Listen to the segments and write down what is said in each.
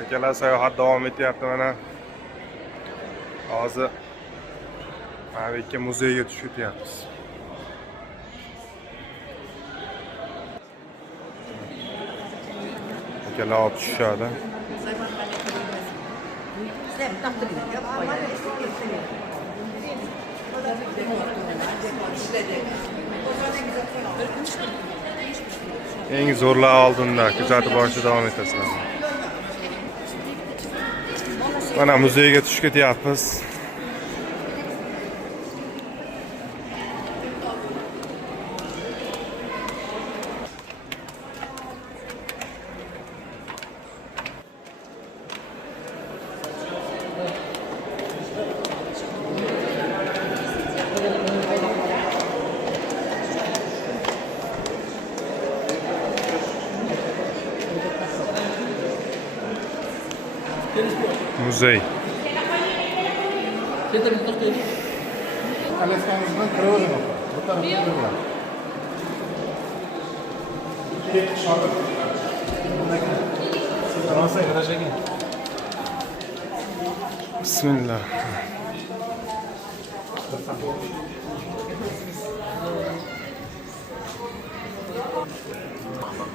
Akalar sayohat davom etyapti mana. Hozir mana bu yerga muzeyga tushib ketyapmiz. Akalar olib tushishadi. Eng zo'rlar oldinda kuzatib borishda davom etasizlar. Mana muzeyga tushib ketyapmiz. Muzey. Aleskamızdan kırılır mı? Bu tarafı kırılır. Bismillah.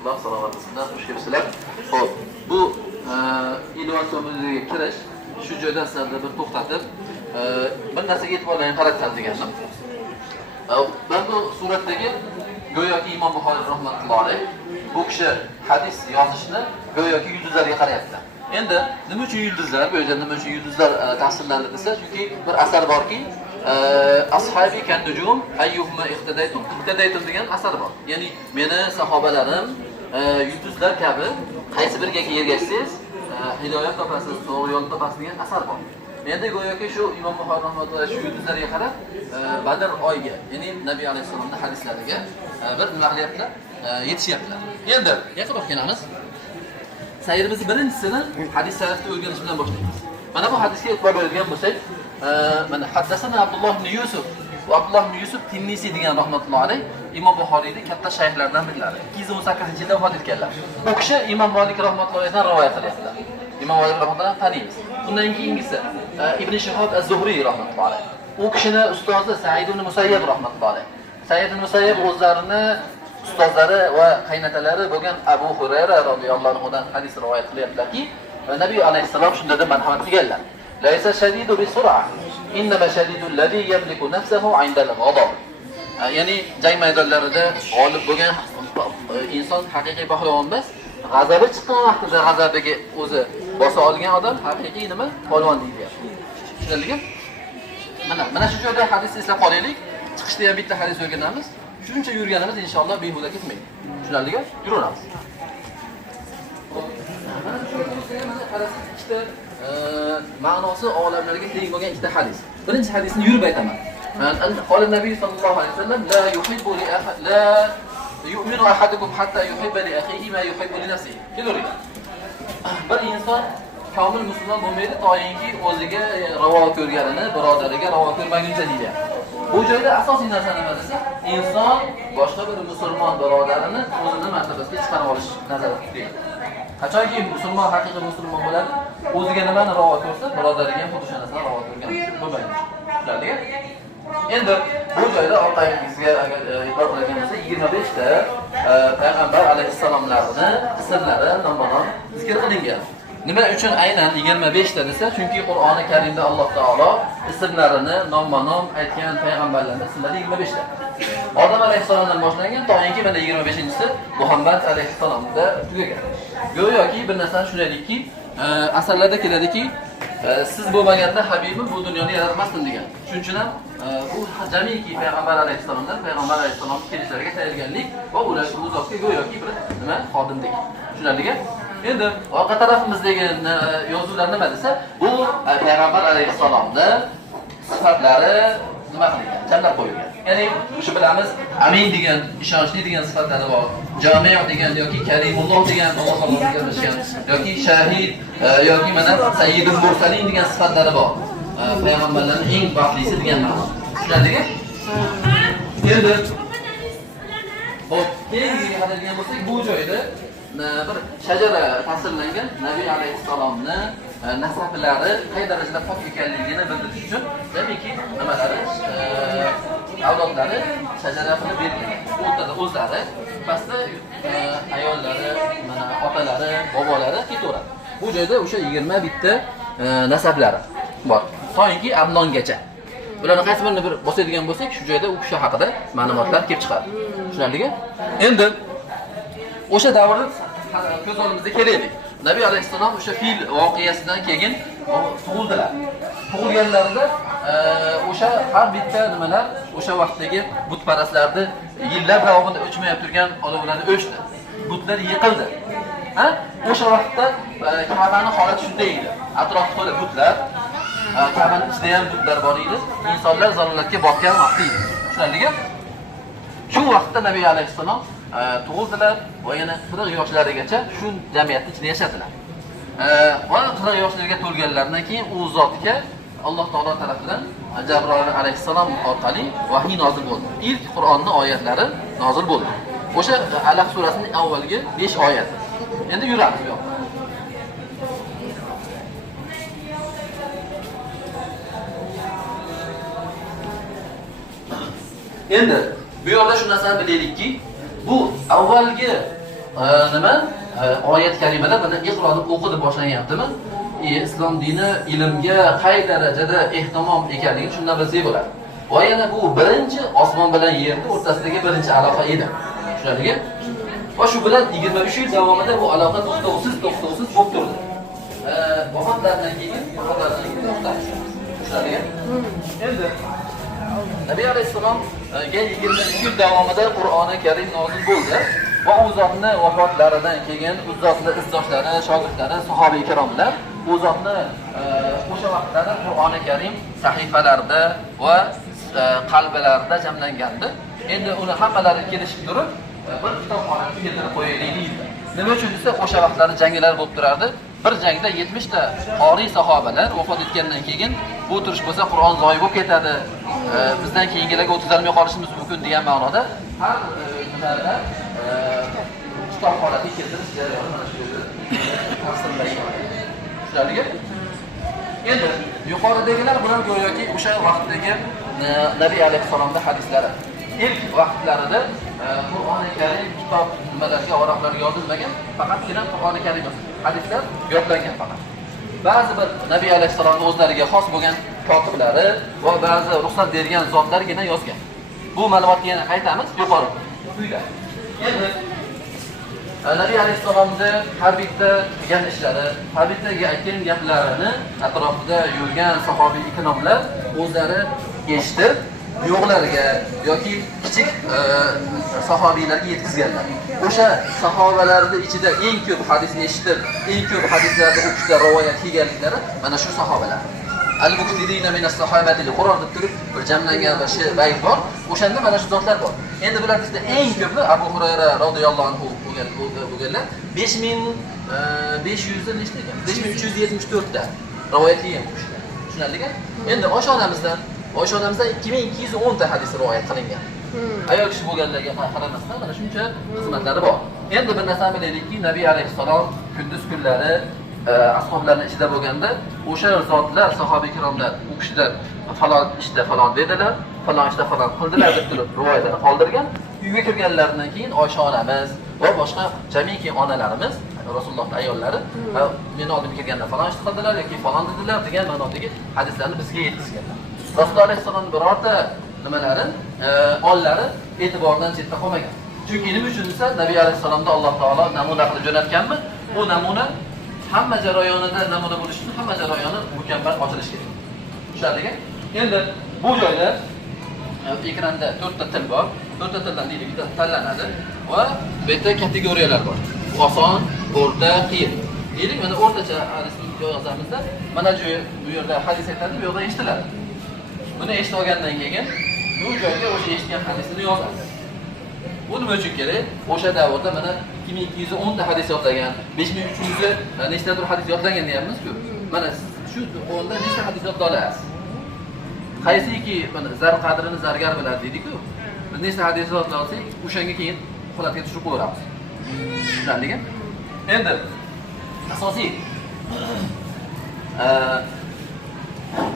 Allah salomatligidan xush kelibsizlar. Xo'p, bu innovatsion muzeyga kirish shu joydan sizlarni bir to'xtatib, bir narsaga e'tiborlarini qaratsan degandim. Ben bu suratdagi go'yoki Imom Buxoriy rahmatullohi alayh bu kishi hadis yozishni go'yoki yulduzlarga qarayapti. Endi nima uchun yulduzlar, bu yerda nima uchun yulduzlar tavsiflandi desa, chunki bir asar borki, ashabi kan nujum ayyuhuma ihtadaytum degan asar bor. Ya'ni meni sahobalarim yulduzlar kabi qaysi biriga ergashsangiz hidoyat topasiz, to'g'ri yo'l topasiz degan asar bor. Endi go'yoki shu Imom Buxoriy rahmatullohi shu yulduzlarga qarab Badr oyiga, ya'ni Nabiy alayhisolamning hadislariga bir nima qilyaptilar? Yetishyaptilar. Endi yaqinroq kelamiz. Sayrimizni birinchisini hadis sarfida o'rganish bilan boshlaymiz. Mana bu hadisga e'tibor bergan bo'lsak, mana haddasana Abdulloh ibn Yusuf va Abdulloh ibn Yusuf Tinnisi degan rahmatullohi alayh Imom Buxoriyning katta shayxlaridan birilari. 218-yilda vafot etganlar. Bu kishi Imom Malik rahmatullohi alayhidan rivoyat qilyaptilar. Imom Malik rahmatullohi taniymiz. Bundan keyingisi Ibn Shihob az-Zuhriy rahmatullohi alayh. U kishining ustozi Sa'id ibn Musayyab rahmatullohi alayh. Sa'id ibn Musayyab o'zlarini ustozlari va qaynatalari bo'lgan Abu Hurayra radhiyallohu anhudan hadis rivoyat qilyaptilarki, Nabiy alayhisalom shunday deb marhamat qilganlar. Laysa shadidu bi sur'a, innama shadidu alladhi yamliku nafsahu 'inda al-ghadab. Ya'ni jang maydonlarida g'olib bo'lgan inson haqiqiy pahlavon emas, g'azabi chiqqan vaqtida g'azabiga o'zi bosa olgan odam haqiqiy nima? Polvon deyapti. Tushunarlimi? Mana shu joyda hadis eslab qolaylik. Chiqishda ham bitta hadis o'rganamiz. Shuncha yurganimiz inshaalloh behuda ketmaydi. Tushunarlimi? Yuraveramiz. Mana shu joyda qarasiz ikkita ma'nosi olamlarga teng bo'lgan ikkita hadis. Birinchi hadisni yurib aytaman. Qol Nabiy sallallohu alayhi vasallam la yuhibbu li ahad la yu'minu ahadukum hatta yuhibba li akhihi ma yuhibbu li nafsihi. Kelurlar. Bir inson komil musulmon bo'lmaydi to'yinki o'ziga ravo ko'rganini birodariga ravo ko'rmaguncha deydi. Bu joyda asosiy narsa nima desa, inson boshqa bir musulmon birodarini o'zining martabasiga chiqarib olish nazarda tutadi. Qachonki musulmon haqiqiy musulmon bo'ladi, o'ziga nimani ravo ko'rsa, birodariga ham xuddi shu narsani ravo ko'rgan bo'lmaydi. Tushunarlimi? Endi bu joyda orqangizga agar e'tibor qilgan bo'lsa 25 ta payg'ambar alayhissalomlarning ismlari nomma-nom zikr qilingan. Nima uchun aynan 25 ta desa, chunki Qur'oni Karimda Alloh taolo ismlarini nomma-nom aytgan payg'ambarlarning ismlari 25 ta. Odam alayhissalomdan boshlangan, to'yinki mana 25-inchisi Muhammad alayhissalomda tugagan. Go'yoki bir narsani tushunaylikki, asarlarda keladiki, siz bo'lmaganda Habibim bu dunyoni yaratmasdim degan. Shuning uchun ham bu jamiki payg'ambar alayhissalomdan payg'ambar alayhissalom kelishlariga tayyorgarlik va ularga uzoqqa go'yoki bir nima xodimdek. Tushunarlimi? Endi orqa tarafimizdagi yozuvlar nima desa, bu payg'ambar alayhissalomda sifatlari nima qilingan, jamlab qo'yilgan. Ya'ni shu bilamiz, amin degan, ishonchli degan sifatlari bor. Jami' degan yoki karimulloh degan Alloh taologa yarashgan yoki shahid yoki mana sayyidul mursalin degan sifatlari bor. Payg'ambarlarning eng baxtlisi degan ma'no. Tushunarlimi? Endi hop, keyingi hadisga bo'lsak, bu joyda bir shajara tasvirlangan Nabiy alayhissalomni nasablari qay darajada pok ekanligini bildirish uchun tabiiyki nimalari avlodlari shajara qilib bergan. O'rtada o'zlari, pastda ayollari, mana otalari, bobolari ketaveradi. Bu joyda o'sha 20 bitta nasablari bor. To'yinki Adnongacha. Bularni qaysi birini bir bosadigan bo'lsak, shu joyda u kishi haqida ma'lumotlar kelib chiqadi. Tushunarlimi? Endi o'sha davrda ko'z oldimizga kelaylik. Nabiy alayhissalom o'sha fil voqeasidan keyin tug'ildilar. Tug'ilganlarida o'sha har bitta nimalar o'sha vaqtdagi butparastlarni yillar davomida o'chmayib turgan olovlarni o'chdi. Butlar yiqildi. O'sha vaqtda Ka'baning holati shunday edi. Atrofda to'la butlar, Ka'baning ichida ham butlar bor edi. Insonlar zalolatga botgan vaqt edi. Tushunarlimi? Shu vaqtda Nabiy alayhissalom tug'ildilar va yana 40 yoshlarigacha shu jamiyatning ichida yashadilar. Va 40 yoshlarga to'lganlaridan keyin u zotga Alloh taolo tomonidan Jabroil alayhissalom orqali vahiy nozil bo'ldi. İlk Qur'onning oyatlari nozil bo'ldi. O'sha Alaq surasining avvalgi 5 oyati. Endi yuramiz bu yoqqa. Endi bu yerda shu narsani bilaylikki, bu avvalgi nima oyat kalimalar mana Iqroni o'qi deb boshlanyaptimi? Islom dini ilmga qay darajada ehtimom ekanligini shundan bilsak bo'ladi. Va yana bu birinchi osmon bilan yerning o'rtasidagi birinchi aloqa edi. Tushunarlimi? Va shu bilan 23 yil davomida bu aloqa to'xtovsiz bo'lib turdi. Vafatlardan keyin to'xtadi. Tushunarlimi? Endi Nabiy alayhissalomga 22 yil davomida Qur'oni Karim nozil bo'ldi. Va u zotning vafotlaridan keyin u zotning izdoshlari, shogirdlari, sahoba ikromlar u zotni o'sha vaqtlarda Qur'oni Karim sahifalarida va qalblarida jamlangandi. Endi uni hammalari kelishib turib, bir kitobxonani keltirib qo'yaylik deydi. Nima uchun desa, o'sha vaqtlarda janglar bo'lib turardi. Bir jangda 70 ta qori sahobalar vafot etgandan keyin bu turish bo'lsa Qur'on zoyi bo'lib ketadi. Bizdan keyingilarga o'tkazilmay qolishimiz mumkin degan ma'noda har nimada kitobxonani keltirish jarayoni mana shu yerda tafsirlangan. Tushunarlimi? Endi yuqoridagilar bilan go'yoki o'sha vaqtdagi Nabiy alayhissalomning hadislari. İlk vaqtlarida Qur'oni Karim kitob nimalarga, varaqlarga yozilmagan, faqatgina Qur'oni Karim hadislar yodlangan faqat. Ba'zi bir Nabiy alayhissalomning o'zlariga xos bo'lgan kotiblari va ba'zi ruxsat bergan zotlargina yozgan. Bu ma'lumotni yana qaytamiz yuqori quyida. Endi Nabiy alayhissalomning har bitta qilgan ishlari, har bitta aytgan gaplarini atrofida yurgan sahobiy ikromlar o'zlari eshitib, yo'qlarga yoki kichik sahobiylarga yetkazganlar. O'sha sahobalarning ichida eng ko'p hadisni eshitib, eng ko'p hadislarni o'qishda rivoyat qilganliklari mana shu sahobalar. Al-Muqtidina minas sahabati deb Qur'on deb turib bir jamlangan bir shay bayt bor. O'shanda mana shu zotlar bor. Endi bular bizda eng ko'pi Abu Hurayra radhiyallohu anhu bo'lganlar 5500 nechta ekan? 5374 ta rivoyat qilgan bu kishilar. Tushunarlimi? Endi oshonamizdan 2210 ta hadis rivoyat qilingan. Ayol kishi bo'lganlarga qaramasdan mana shuncha xizmatlari bor. Endi bir narsani bilaylikki, Nabiy alayhissalom kunduz kunlari ashoblarning ichida bo'lganda o'sha zotlar, sahobiy ikromlar u kishilar falon ishda falon dedilar, falon ishda falon qildilar deb turib rivoyatlarni qoldirgan. Uyga kirganlaridan keyin Oysha onamiz va boshqa jamiki onalarimiz, Rasulullohning ayollari men oldimga kelganda falon ish qildilar yoki falon dedilar degan ma'nodagi hadislarni bizga yetkazganlar. Rasululloh alayhissalomning birorta nimalari, onlari e'tibordan chetda qolmagan. Chunki nima uchun desa, Nabiy alayhissalomda Alloh taolo namuna qilib jo'natganmi? Bu namuna hamma jarayonida namuna bo'lishi uchun hamma jarayoni mukammal ochilishi kerak. Tushunarlimi? Endi bu joyda ekranda 4 ta til bor. 4 ta tildan bitta tanlanadi va bu yerda kategoriyalar bor. Oson, o'rta, qiyin. Deylik, mana o'rtacha hadisni yozamizda, mana bu yerda hadis aytadi, bu yerda eshitiladi. Buni eshitib olgandan keyin bu joyga o'sha eshitgan hadisni yozadi. Bu nima uchun kerak? O'sha davrda mana 2210 ta hadis yodlangan, 5300 nechtadir hadis yodlangan deyapmiz-ku. Mana shu o'rnda nechta hadis yodlab olasiz? Qaysiki mana zar qadrini zargar biladi dedik-ku. Biz nechta hadis yodlab olsak, o'shanga keyin holatga tushirib qo'yamiz. Tushundingmi? Endi asosiy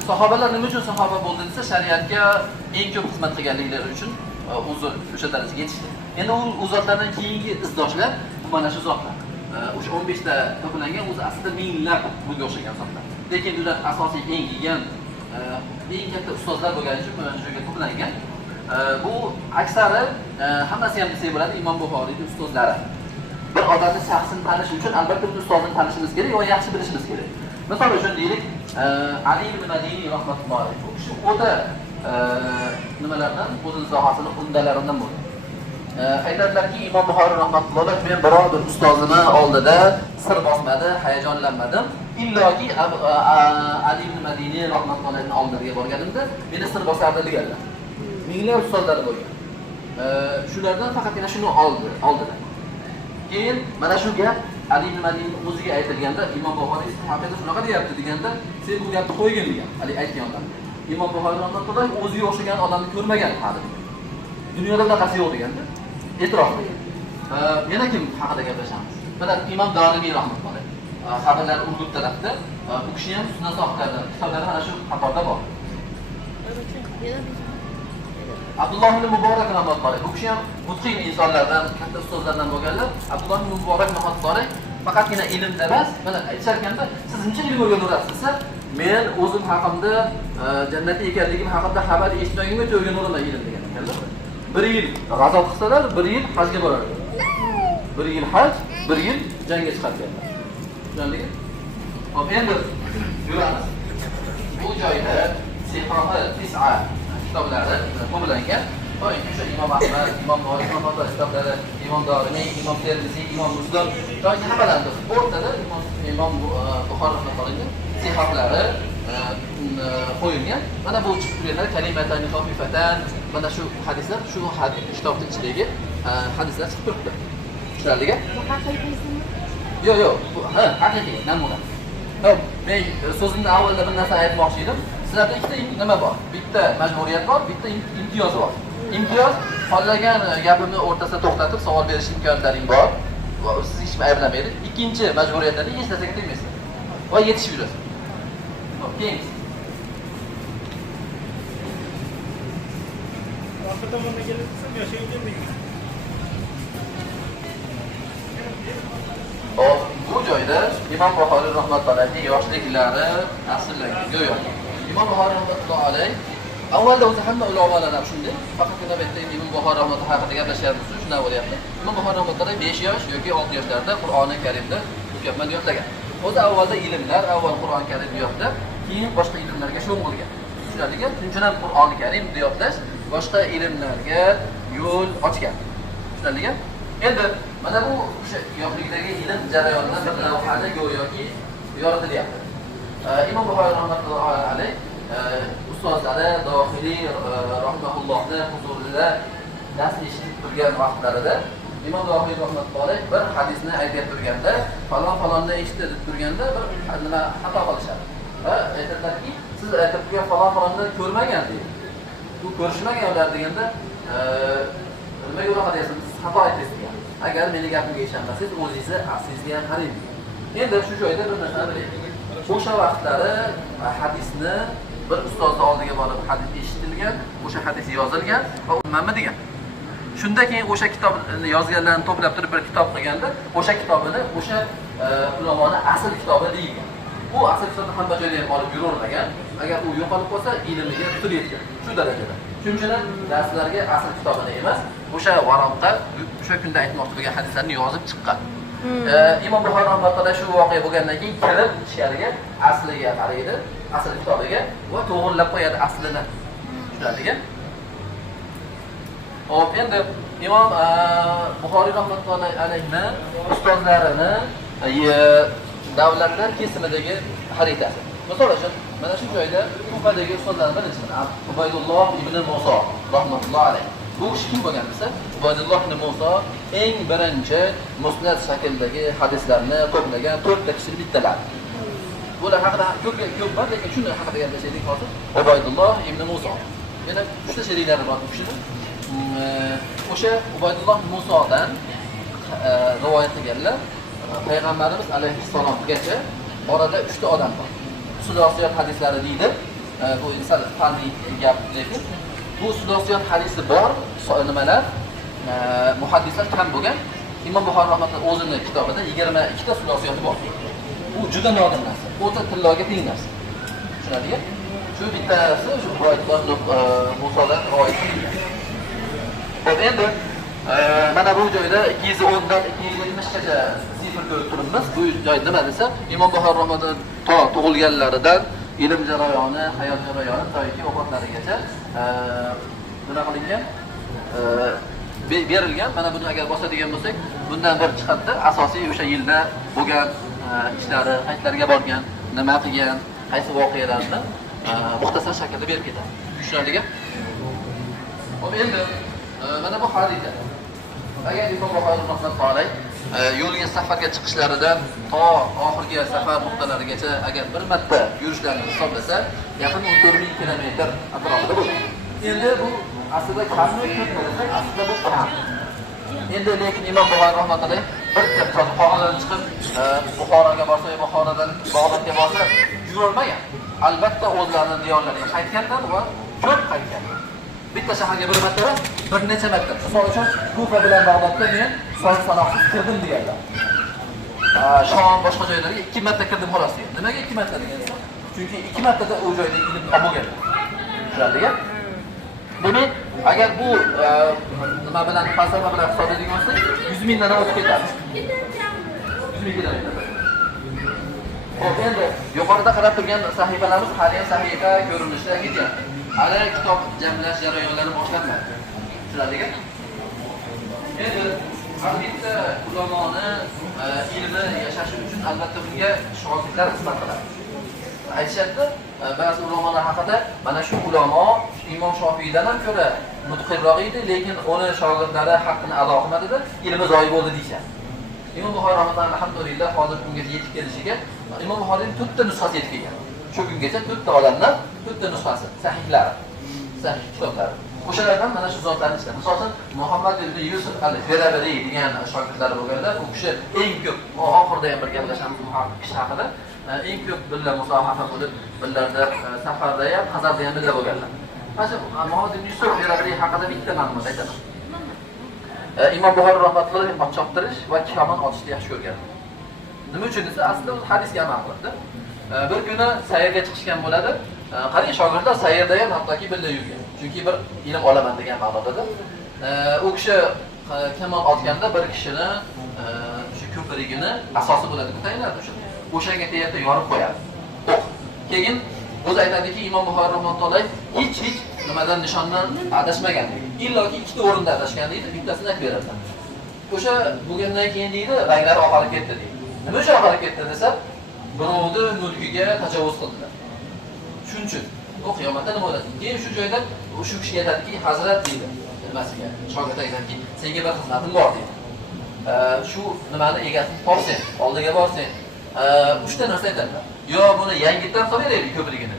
sahobalar nima uchun sahoba bo'ldi desa, shariatga eng ko'p xizmat qilganliklari uchun uzr o'sha darajaga yetishdi. Endi u zotlardan keyingi izdoshlar mana shu zotlar. O'sha 15 ta to'plangan o'zi aslida minglab bunga o'xshagan zotlar. Lekin ular asosiy eng yegan eng katta ustozlar bo'lgani uchun mana shu yerga to'plangan. Bu aksari hammasi ham desa bo'ladi Imom Buxoriyning ustozlari. Bir odamni shaxsini tanish uchun albatta uni ustozini tanishimiz kerak va yaxshi bilishimiz kerak. Misol uchun deylik, Ali ibn Madini rahmatullohi alayhi. Bu kishi o'ta nimalardan, o'zining sohasini undalaridan bo'ldi. Aytadilarki, Imom Buxoriy rahmatullohi alayhi men biror bir ustozini oldida sir bosmadi, hayajonlanmadim. Illoki Ali ibn Madini rahmatullohi alayhi oldilariga borganimda meni sir bosardi deganlar. Minglab ustozlari bo'lgan. Shulardan faqatgina shuni oldilar. Keyin mana shu gap Ali ibn Madini o'ziga aytilganda Imom Buxoriy haqida shunaqa deyapti deganda, sen bu gapni qo'ygin degan. Ali aytganlar. Imom Buxoriy rahmatullohi o'ziga o'xshagan odamni ko'rmagan hali. Dunyoda bunaqasi yo'q deganda e'tirof qilgan. Yana kim haqida gaplashamiz? Mana Imom Darimiy rahmatullohi. Xabarlar Urdu tarafda, bu kishi ham sunnat sohiblari, kitoblari mana shu qatorda bor. Abdulloh ibn Muborak rahmatullohi. Bu kishi ham mutqin insonlardan, katta ustozlardan bo'lganlar. Abdulloh ibn Muborak rahmatullohi faqatgina ilmda emas, mana aytisharkanda, siz necha ilm o'rganasiz desa, men o'zim haqimda jannatda ekanligim haqida xabar eshitmaguncha o'rganaveraman ilm degan ekanlar. 1 yil g'azot qilsalar, 1 yil hajga boradi. 1 yil haj, 1 yil jangga chiqadilar. Tushundingizmi? Hop, endi yuramiz. Bu joyda Sihohi Tis'a kitoblari to'plangan. O'sha Imom Ahmad, Imom Buxoriy kitoblari, Imom Darimiy, Imom Termiziy, Imom Muslim joyga hammalandi. O'rtada Imom Buxoriy rahmatullohi sihohlari qo'yilgan. Mana bu chiqib turganlar kalimatan xafifatan, mana shu hadislar, shu hadis kitobning ichidagi hadislar chiqib turibdi. Tushunarliga? Yo'q, yo'q. Haqiqiy namuna. Hop, men so'zimni avvalda bir narsa aytmoqchi edim. Sizlarda ikkita nima bor? Bitta majburiyat bor, bitta imtiyoz bor. Imtiyoz xohlagan gapimni o'rtasida to'xtatib savol berish imkonlaring bor. Siz hech kim ayblamaydi. Ikkinchi majburiyatlarni hech narsaga tegmaysiz. Va yetishib yurasiz. Hop, keyin. Orqa tomonga kelib yashayotgandek. Bu joyda Imom Buxoriy rahmatullohi alayhi yoshliklari asrlangan go'yo. Imom Buxoriy rahmatullohi alayhi avvalda o'zi hamma ulamolar ham shunday. Faqatgina bitta Imom Buxoriy rahmatullohi haqida gaplashyapmiz, shunday bo'lyapti. Imom Buxoriy rahmatullohi 5 yosh yoki 6 yoshlarda Qur'oni Karimni ko'pman yodlagan. O'zi avvalda ilmlar, avval Qur'oni Karim yodlab, keyin boshqa ilmlarga sho'ng'ilgan. Shularga shuncha ham Qur'oni Karim yodlash boshqa ilmlarga yo'l ochgan. Shularga endi mana bu o'sha yoshlikdagi ilm jarayonidan bir lavhani go'yoki yoritilyapti. Imom Buxoriy rahmatullohi alayhi ustozlari Dohiliy rahmatullohning huzurida dars eshitib turgan vaqtlarida Imom Dohiliy rahmatullohi alayhi bir hadisni aytib turganda, falon-falonni eshitdi deb turganda bir nima xato qilishadi. Va aytadilarki, siz aytib turgan falon-falonni ko'rmagan deydi. Bu ko'rishmagan ular deganda nimaga unaqa deyapsiz? Siz xato aytasiz. Agar meni gapimga ishonmasangiz, o'zingizni aslingizga ham qarang. Endi shu joyda bir narsani biling. O'sha vaqtlari hadisni bir ustozni oldiga borib hadis eshitilgan, o'sha hadis yozilgan va nima degan. Shundan keyin o'sha kitobni yozganlarni to'plab turib bir kitob qilganda, o'sha kitobini o'sha ulamoning asl kitobi deyilgan. Bu asl kitobni hamma joyda ham olib yuravermagan. Agar u yo'qolib qolsa, ilmiga putur yetgan. Shu darajada. Shuning uchun darslarga asl kitobini emas, o'sha varoqqa o'sha kunda aytmoqchi bo'lgan hadislarni yozib chiqqan. Imom Buxoriy rahmatullohi shu voqea bo'lgandan keyin kirib ichkariga asliga qaraydi, asl kitobiga va to'g'rilab qo'yadi aslini. Shularga. Hop, endi Imom Buxoriy rahmatullohi alayhi ustozlarini davlatlar kesimidagi xaritasi. Misol uchun mana shu joyda Kufadagi ustozlardan birinchisi Ubaydulloh ibn Muso rahmatullohi alayhi. Bu kishi kim bo'lgan desa, Ubaydulloh ibn Muso eng birinchi musnad shaklidagi hadislarni to'plagan 4 ta kishi bittalar. Bular haqida ko'p bor, lekin shuni haqida gaplashaylik hozir. Ubaydulloh ibn Muso. Yana 3 ta sheriklari bor bu kishining. O'sha Ubaydulloh ibn Musodan rivoyat qilganlar payg'ambarimiz alayhissalomgacha orada 3 ta odam bor. Sudosiyat hadislari deydi. Bu sal fanniy gap, lekin bu sudosiyat hadisi bor nimalar muhaddislar kam bo'lgan. Imom Buxoriy rahmatulloh o'zini kitobida 22 ta sudosiyati bor. Bu juda nodir narsa. O'ta tilloga teng narsa. Tushunadingmi? Shu bittasi shu Musodan rivoyat qilingan. Hop, endi mana bu joyda 210 dan 270 gacha sifr ko'rib turibmiz. Bu joy nima desa, Imom Buxoriy rahmatulloh to tug'ilganlaridan ilm jarayoni, hayot jarayoni to'yki vafotlarigacha nima qilingan? Berilgan. Mana buni agar bosadigan bo'lsak, bundan bir chiqadi. Asosiy o'sha yilda bo'lgan ishlari, qayerlarga borgan, nima qilgan, qaysi voqealarni muxtasar shaklda berib ketadi. Tushunarliga? Hop, endi mana bu hadisda agar Imom Buxoriy rahmatulloh yo'lga safarga chiqishlaridan to oxirgi safar nuqtalarigacha agar bir marta yurishlarini hisoblasa, yaqin 14 ming kilometr atrofida bo'ladi. Endi bu aslida kammi, ko'pmi desak, aslida bu kam. Endi lekin Imom Buxoriy rahmatulloh bir Buxorodan chiqib Buxoroga borsa, Buxorodan Bag'dodga borsa yurolmagan. Albatta o'zlarining diyorlariga qaytganlar va ko'p qaytgan. Bitta shaharga bir marta, bir necha marta. Misol uchun Kufa bilan Bag'dodga men son-sanoqsiz kirdim deganlar. Shom boshqa joylarga 2 marta kirdim xolos degan. Nimaga 2 marta deganlar? Chunki 2 martada u joyda ilm olmagan. Tushunarliga? Demak, agar bu nima bilan falsafa bilan hisoblaydigan bo'lsak, 100 mingdan o'tib ketadi. 100 ming kilometr. Hop, endi yuqorida qarab turgan sahifalarimiz hali ham sahifa ko'rinishida ketgan. Hali kitob jamlash jarayonlari boshlanmadi. Tushunarliga? Endi albatta ulamoni ilmi yashashi uchun albatta bunga shogirdlar xizmat qiladi. Aytishadi, ba'zi ulamolar haqida mana shu ulamo Imom Shofiydan ham ko'ra mutqirroq edi, lekin uni shogirdlari haqqini ado qilmadi-da, ilmi zoyi bo'ldi deyshadi. Imom Buxoriy rahmatulloh alhamdulillah hozir bungacha yetib kelishiga Imom Buxoriyning 4 ta nusxasi yetib kelgan. Shu kungacha 4 ta odamdan 4 ta nusxasi, sahihlari, sahih kitoblari. O'shalardan mana shu zotlarni ichida. Masalan, Muhammad ibn Yusuf al-Firabari degan shogirdlari bo'lganda, u kishi eng ko'p, oxirida ham bir gaplashamiz muhaqqiq kishi haqida, eng ko'p billa musohafa bo'lib, billarda safarda ham, hazarda ham billa bo'lganlar. Mana Muhammad ibn Yusuf al-Firabari haqida bitta ma'lumot aytaman. Imom Buxoriy rahmatulloh ot choptirish va kamon otishni yaxshi ko'rgan. Nima uchun desa, aslida u hadisga amal qildi. Bir kuni sayrga chiqishgan bo'ladi. Qarang, shogirdlar sayrda ham hattoki billa yurgan. Chunki bir ilm olaman degan ma'noda. U kishi kamon otganda bir kishini shu ko'prigini asosi bo'ladi, tayinladi o'sha. O'shanga teyapda yorib qo'yadi. Keyin o'zi aytadiki, Imom Buxoriy rahmatulloh hech nimadan nishondan adashmagan deydi. Illoki ikkita o'rinda adashgan deydi, bittasini aytib beradi. O'sha bo'lgandan keyin deydi, ranglari oqarib ketdi deydi. Nima uchun oqarib ketdi desa, birovni mulkiga tajovuz qildilar. Shuning uchun u qiyomatda nima bo'ladi? Keyin shu joyda shu kishi aytadiki, "Hazrat" deydi, nimasiga, shogirdiga aytadiki, "Senga bir xizmatim bor" deydi. Shu nimani egasini topsang, oldiga borsang, 3 ta narsa aytadilar. Yo buni yangitdan so'raylik ko'prigini.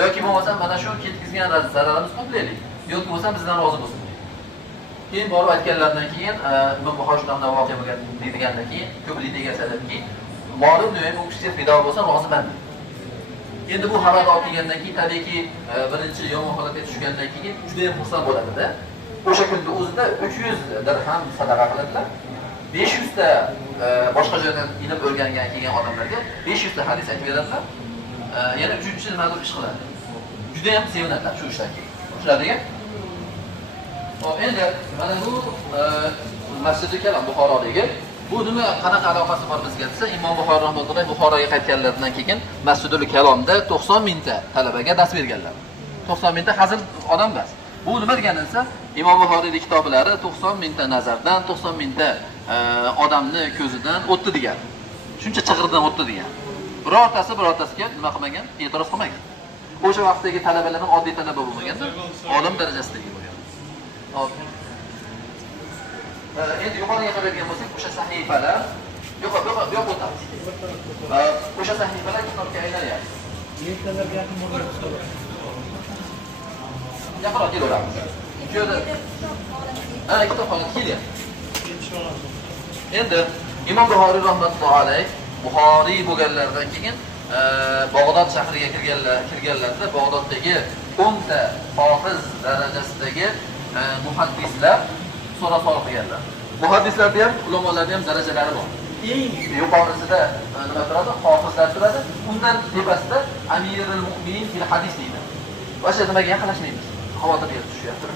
Yoki bo'lmasa mana shu ketkizgan zararimizni qoplaylik. Yoki bo'lsa bizdan rozi bo'lsin. Keyin borib aytganlardan keyin Imom Buxoriy shunday voqea bo'lgan deydigandan keyin ko'prikni egasi aytadiki, "Molim doim u kishiga fido bo'lsa roziman." Endi bu xabarni olib kelgandan keyin tabiiyki birinchi yomon holatga tushgandan keyin juda ham xursand bo'ladi-da. O'sha kunda o'zida 300 dirham sadaqa qiladilar. 500 ta boshqa joydan ilm o'rgangan kelgan odamlarga 500 ta hadis aytib beradilar. Yana 3-chi nimadir ish qiladi. Juda ham sevinadilar shu ishdan keyin. Tushunadimi? Hop, endi mana bu Masjidul Kalom Buxorodagi bu nima qanaqa aloqasi bor bizga desa, Imom Buxoriy rahmatulloh Buxoroga qaytganlaridan keyin Masjidul Kalomda 90 mingta talabaga dars berganlar. 90 mingta hazil odam emas. Bu nima degani desa, Imom Buxoriyning kitoblari 90 mingta nazardan, 90 mingta odamni ko'zidan o'tdi degan. Shuncha chig'irdan o'tdi degan. Birortasiga nima qilmagan? E'tiroz qilmagan. O'sha vaqtdagi talabalar ham oddiy talaba bo'lmaganda, olim darajasidagi bo'lgan. Hop. Endi yuqoriga qaraydigan bo'lsak, o'sha sahifalar yo'q o'tamiz. O'sha sahifalar kitobga aylanadi. Linklarga yaqin bo'ladi. Yaqinroq kelaveramiz. Shu yerda kitobxona kelyapti. Endi Imom Buxoriy rahmatullohi alayh Buxoriy bo'lganlaridan keyin Bag'dod shahriga kirganlarida Bag'doddagi 10 ta hofiz darajasidagi muhaddislar so'roq qilganlar. Muhaddislarda ham, ulamolarda ham darajalari bor. Eng yuqorisida nima turadi? Hofizlar turadi. Undan tepasida Amirul Mu'minin fil hadis deydi. O'sha nimaga yaqinlashmaymiz. Xavotirga tushyapti.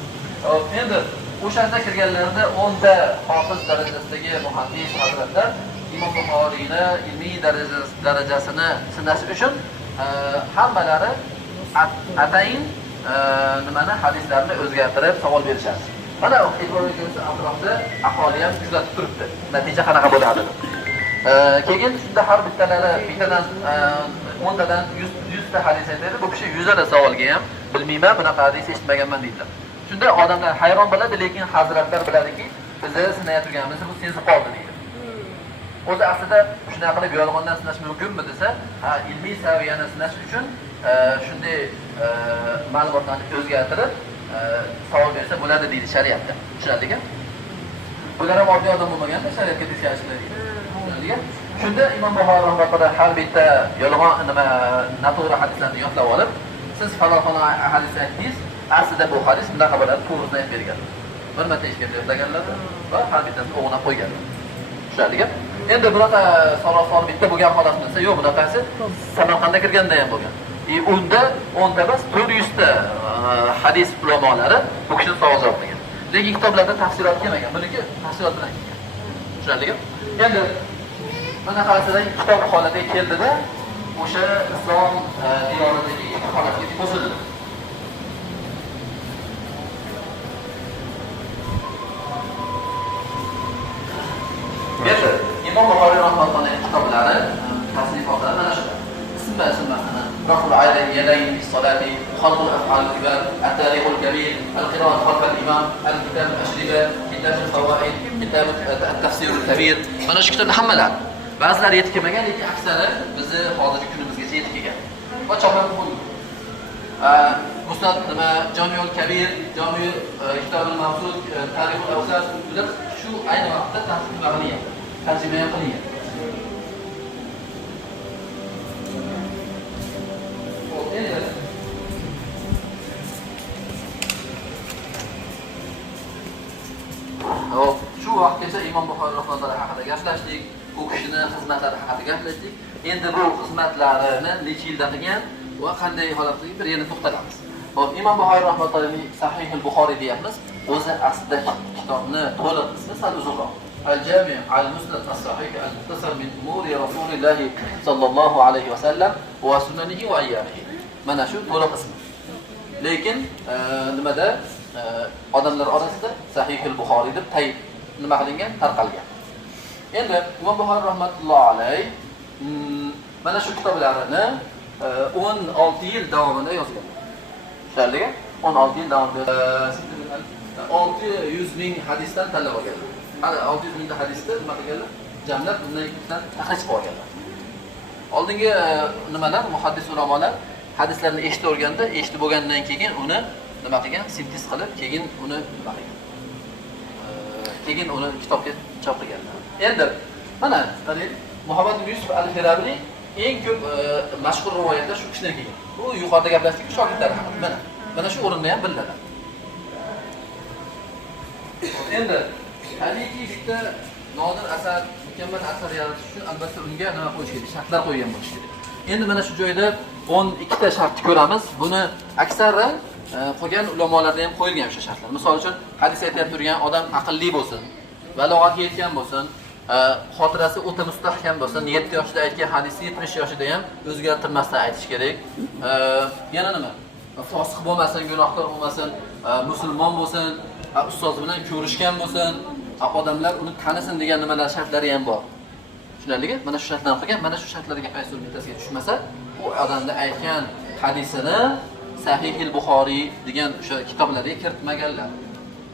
Endi o'shanda kirganlarida 10 ta hofiz darajasidagi muhaddis hazratlar Imom Buxoriyni ilmiy darajasini sinash uchun hammalari atayin nimani hadislarni o'zgartirib savol berishadi. Mana e'tiborga ko'rsa atrofda aholi ham kuzatib turibdi. Natija qanaqa bo'ladi? Keyin shunda har bittadan 10 tadan 100 ta hadis aytadi. Bu kishi 100 ta savolga ham bilmayman, bunaqa hadis eshitmaganman deydi. Shunda odamlar hayron bo'ladi, lekin hazratlar biladiki, bizni sinayotganimiz bu sezib qoldi deydi. O'zi aslida shunaqa qilib yolg'ondan sinash mumkinmi desa, ilmiy saviyani sinash uchun shunday ma'lumotlarni o'zgartirib savol bersa bo'ladi deydi shariatda. Tushunadingmi? Ular ham oddiy odam bo'lmaganda shariatga teskari ishlaydi. Tushunadingmi? Shunda Imom Buxoriy rahmatullohi har bitta yolg'on noto'g'ri hadislarni yodlab olib, siz falon hadis aytdingiz, aslida bu hadis bunaqa bo'ladi, to'g'risini aytib bergan. Bir marta eshitib yodlaganlar va har bittasini o'g'nab qo'yganlar. Tushunadingmi? Endi bunaqa so'roq bitta bo'lgan holat bo'lsa, yo'q, bunaqasi Samarqandga kirganda ham bo'lgan. Unda 10 ta emas, 400 ta hadis ulamolari bu kishini savol javob qilgan. Lekin kitoblarda tafsilot kelmagan. Buniki tafsilot bilan kelgan. Tushunadingmi? Endi bunaqasidan kitob holatiga keldida o'sha islom diyoridagi holatga qo'shildi. Endi Imom Buxoriy rahmatullohi kitoblari, tasnifotlari mana shu. Ism-ismlarni Raful Aydayn fi salati, Khalqul Af'al al-Kibar, At-Tarikh al-Kabir, Al-Qira'at khalf al-Imam, Al-Kitab al-Ashriba, Kitab al-Fawaid, Kitab at-Tafsir al-Kabir. Mana shu kitoblar hammalari. Ba'zilari yetib kelmagan, lekin aksari bizni hozirgi kunimizgacha yetib kelgan. Va chopib qo'yilgan. Musnad nima, Jamiul Kabir, Jamiul Kitabul Mawsud, Tarikh al-Awsat, bular shu ayni vaqtda tarjima qilingan. Tarjima ham qilingan. Shu vaqtgacha Imom Buxoriy rahmatullohi haqida gaplashdik, u kishini xizmatlari haqida gaplashdik. Endi bu xizmatlarini necha yilda qilgan va qanday holatda bir yana to'xtalamiz. Hop, Imom Buxoriy rahmatullohi Sahih al-Buxoriy deyapmiz. O'zi aslida kitobni to'liq ismi sal uzunroq. Al-Jami' al-Musnad as-Sahih al-Mukhtasar min umuri Rasulillah sallallohu alayhi va sallam va sunanihi va ayyamihi. Mana shu to'liq ismi. Lekin nimada odamlar orasida Sahih al-Buxoriy deb nima qilingan, tarqalgan. Endi Imom Buxoriy rahmatullohi alayh mana shu kitoblarini 16 yil davomida yozgan. Tushunarlimi? 16 yil davomida 600 ming hadisdan tanlab olganlar. Hali 600 ming hadisda nima qilganlar? Jamlab bundan ikkidan tahrij qilib olganlar. Oldingi nimalar, muhaddis ulamolar hadislarni eshitib o'rganda, eshitib bo'lgandan keyin uni nima qilgan? Sintez qilib, keyin uni nima qilgan? Keyin uni kitobga chop qilganlar. Endi mana qarang, Muhammad ibn Yusuf al-Firabri eng ko'p mashhur rivoyatlar shu kishidan kelgan. Bu yuqorida gaplashdik, shogirdlari haqida. Mana shu o'rinda ham bilinadi. Endi hadiki bitta nodir asar, mukammal asar yaratish uchun albatta unga nima qo'yish kerak? Shartlar qo'ygan bo'lish kerak. Endi mana shu joyda 12 ta shartni ko'ramiz. Buni aksari qolgan ulamolarda ham qo'yilgan o'sha shartlar. Misol uchun hadis aytib turgan odam aqlli bo'lsin, balog'atga yetgan bo'lsin, xotirasi o'ta mustahkam bo'lsin, 7 yoshda aytgan hadisni 70 yoshida ham o'zgartirmasdan aytish kerak. Yana nima? Fosiq bo'lmasin, gunohkor bo'lmasin, musulmon bo'lsin, ustoz bilan ko'rishgan bo'lsin, odamlar uni tanisin degan nimalar shartlari ham bor. Tushunarlimi? Mana shu shartlarni qilgan, mana shu shartlarga qaysi bittasiga tushmasa, u odamning aytgan hadisini Sahih al-Buxoriy degan o'sha kitoblarga kiritmaganlar.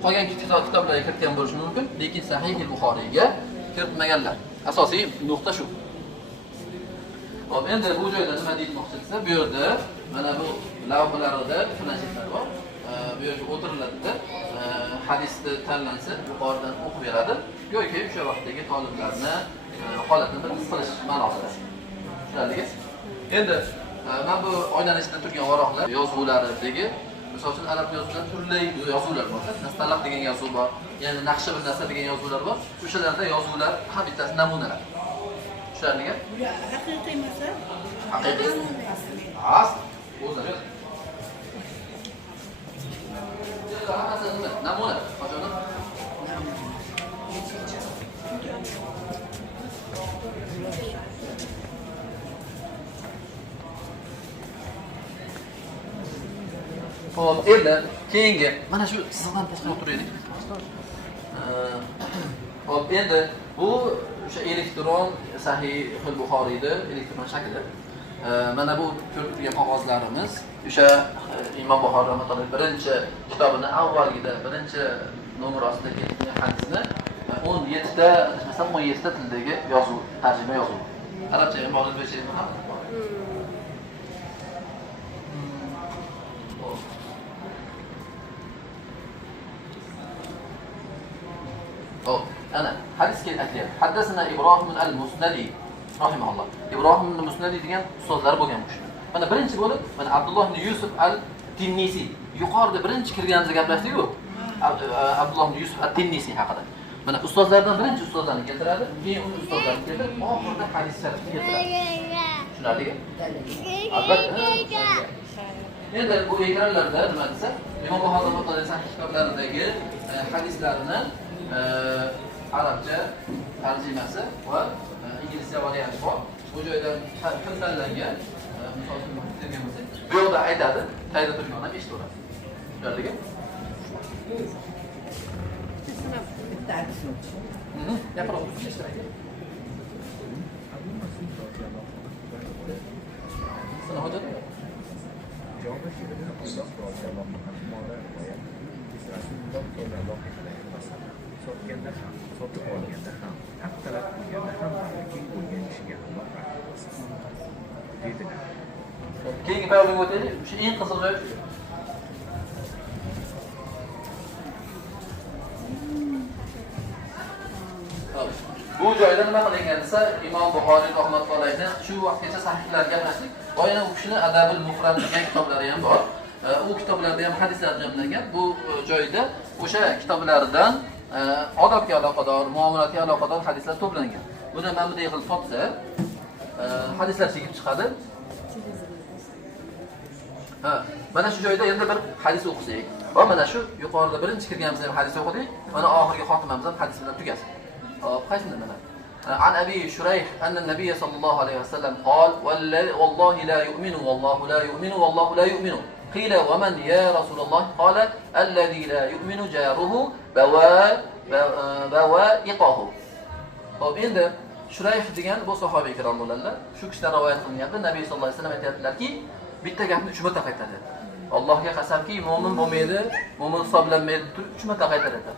Qolgan kitoblarga kiritgan bo'lishi mumkin, lekin Sahih al-Buxoriyga kiritmaganlar. Asosiy nuqta shu. Hop, endi bu joyda nima deymoqchi desa, bu yerda mana bu lavhalarda planshetlar bor. Bu yerga o'tiriladi. hadisda tanlansa yuqoridan o'qib beradi. Go'yoki o'sha vaqtdagi toliblarni holatini bir his qilish ma'nosida. Tushunarligi? Endi mana bu oynanishidan turgan varaqlar yozuvlaridagi misol uchun arab yozuvida turli yozuvlar bor. Nastalaq degan yozuv bor, ya'ni Naqshbandasa degan yozuvlar bor. O'shalarda yozuvlar ham bittasi namunalar. Tushunarligi? Haqiqiy emas. Haqiqiy. Asl. O'zlari. Hammasi nima? Namuna. Qachon? Xo'p, endi keyingi mana shu sizdan tashqari turaylik. Xo'p, endi bu o'sha elektron Sahih Buxoriyda elektron shaklda. Mana bu ko'rib turgan qog'ozlarimiz o'sha Imom Buxoriy rahmatullohi birinchi kitobini avvalgida birinchi nomer ostida kelgan hadisni 17 ta, adashmasam 17 ta tildagi yozuv, tarjima yozuv. Arabcha ham bor, o'zbekcha ham bor. أنا حديث كده أكلم حدثنا إبراهيم المسندي رحمه الله إبراهيم المسندي degan ustozlar bo'lganmish. Mana birinchi bo'lib mana Abdulloh ibn Yusuf al-Tinnisi yuqorida birinchi kirganimizda gaplashdik-ku. Abdulloh ibn Yusuf al-Tinnisi haqida. Mana ustozlardan birinchi ustozlarni keltiradi, keyin uni ustozlarni keltirib, oxirida hadis sharifni keltiradi. Tushunarligi? Albatta. Endi bu ekranlarda nima desa, Imom Buxoriy rahimahulloh kitoblaridagi hadislarini arabcha tarjimasi va inglizcha varianti bor. Bu joydan tanlangan misol uchun degan bo'lsak, bu yerda aytadi, qayerda turganini eshitaveradi. Tushunarligi? Gapirib eshittiraylik. Sana hojat yo'q. Sotganda ham, sotib olganda ham, haq talab qilganda ham balki bo'lgan kishiga Alloh rahmat qilsin dedilar. Keyingi faoliyatga o'taylik. Shu eng qiziq joyi shu. Bu joyda nima qilingan desa, Imom Buxoriy rahmatullohning shu vaqtgacha sahihlarga gaplashdik. Va yana u kishining Adabul Mufrad degan kitoblari ham bor. U kitoblarda ham hadislar jamlangan. Bu joyda o'sha kitoblaridan odobga aloqador, muomalatga aloqador hadislar to'plangan. Buni mana bunday qilib topsa, hadislar chekib chiqadi. Mana shu joyda endi bir hadis o'qisak, va mana shu yuqorida birinchi kirganimiz ham hadis o'qidik. Mana oxirgi xotimamiz ham hadis bilan tugasin. Hop, qaysidan mana? عن أبي شريح أن النبي صلى الله عليه وسلم قال والله لا يؤمن والله لا يؤمن والله لا يؤمن قيل ومن يا رسول الله قال الذي لا يؤمن جاره بوائقه. Hop, endi Shurayh degan bu sahobiy kirom bo'ladilar. Shu kishidan rivoyat qilinganda Nabiy sallallohu alayhi vasallam aytadilarki, bitta gapni 3 marta qaytaradi. Allohga qasamki, mo'min bo'lmaydi, mo'min hisoblanmaydi, 3 marta qaytaradi.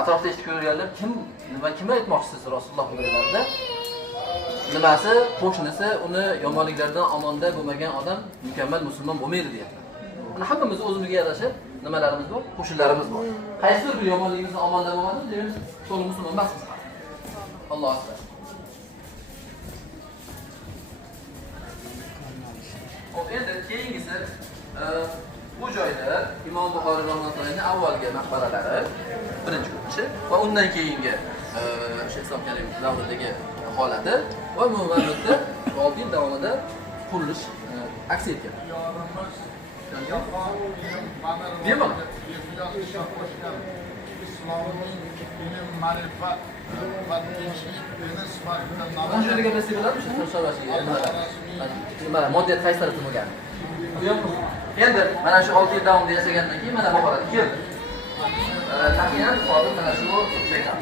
Atrofda eshitib ko'rganlar kim aytmoqchisiz Rasululloh deganlarda nimasi qo'shnisi uni yomonliklardan omonda bo'lmagan odam mukammal musulmon bo'lmaydi deyapti. Mana hammamiz o'zimizga yarasha nimalarimiz bor? Qo'shinlarimiz bor. Qaysi bir yomonligimizdan omonda bo'lmadi, demak, to'liq musulmon emasmiz. Alloh akbar. Hop, endi keyingisi bu joyda Imom Buxoriy rahimahullohning avvalgi maqbaralari birinchi ko'rinishi va undan keyingi o'sha Islom Karimov davridagi holati va umuman muddat 6 yil davomida qurilish aks etgan. Bemalol. İslam'ın ilim, marifat ve dinçliklerine sıfatında Mana shu yerga gaplashsak bo'ladimi? Mana moddiyat qaysi tarafdan bo'lgan? Endi mana shu 6 yil davomida yashagandan keyin mana bu holat keldi. Taxminan hozir mana shu shayton.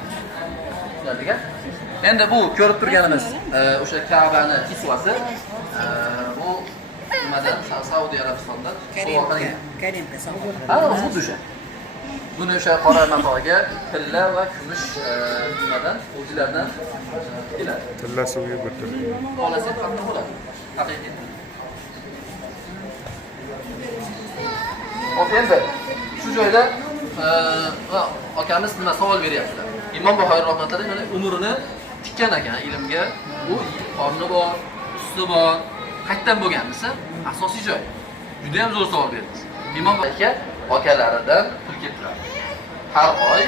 Tushunarligi? Endi bu ko'rib turganimiz o'sha Ka'bani kisvasi bu nimadan Saudiya Arabistondan Karim qasam. Xuddi o'sha. Buni o'sha qora matoga tilla va kumush nimadan, o'zilardan keladi. Tilla suvga bo'tilgan. Xolasi qattiq bo'ladi. Haqiqiy. Hop, endi shu joyda akamiz nima savol beryaptilar. Imom Buxoriy rahmatullohi mana umrini tikkan ekan ilmga. Bu qorni bor, usti bor. Qayerdan bo'lgan desa, asosiy joy. Juda ham zo'r savol berdingiz. Imom aka akalaridan pul keltiradi. Har oy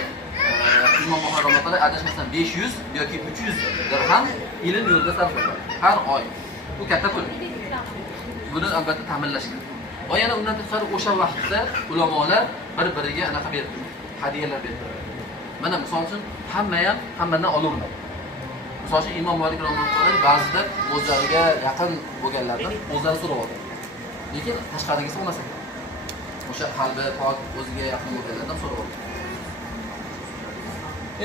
Imom Buxoriy rahmatullohi adashmasam 500 yoki 300 dirham ilm yo'lida sarflaydi. Har oy. Bu katta pul. Buni albatta ta'minlash kerak. Va yana undan tashqari o'sha vaqtda ulamolar bir-biriga anaqa berdi. Hadiyalar berdi. Mana misol uchun hammadan olaveradi. Misol uchun Imom Malik rahmatullohi ba'zida o'zlariga yaqin bo'lganlardan o'zlari so'rab oladi. Lekin tashqarigisi bo'lmasa kerak. O'sha qalbi pok o'ziga yaqin bo'lganlardan so'rab oladi.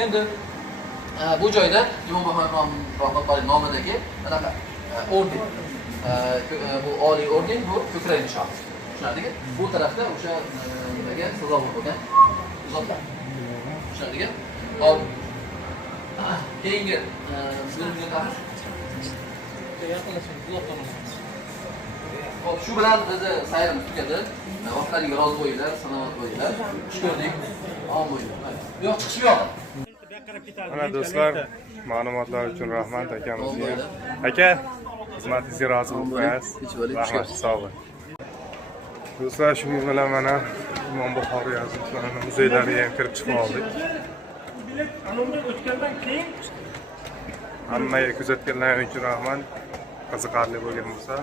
Endi bu joyda Imom Buxoriy rahmatullohi nomidagi anaqa orden, bu oliy orden, bu ko'krak nishoni. Tushunadiki? Bu tarafda o'sha nimaga sazovor bo'lgan zotlar. Tushunadiki? Hop. Keyingi bo'limga o'tamiz. Hop, shu bilan bizni sayrimiz tugadi. Vaqtlarga rozi bo'linglar, salomat bo'linglar. Xush ko'rdik. Omon bo'linglar. Bu yoq chiqish yo'q. Mana do'stlar, ma'lumotlar uchun rahmat akamizga. Aka, xizmatingizga rozi bo'lib qo'yasiz. Rahmat, sog' bo'ling. Do'stlar, shuningdek bilan mana Imom Buxoriy hazratlarining muzeylariga ham kirib chiqib oldik. Hammaga kuzatganlaringiz uchun rahmat. Qiziqarli bo'lgan bo'lsa,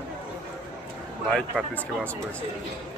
like, podpiska bosib qo'ying.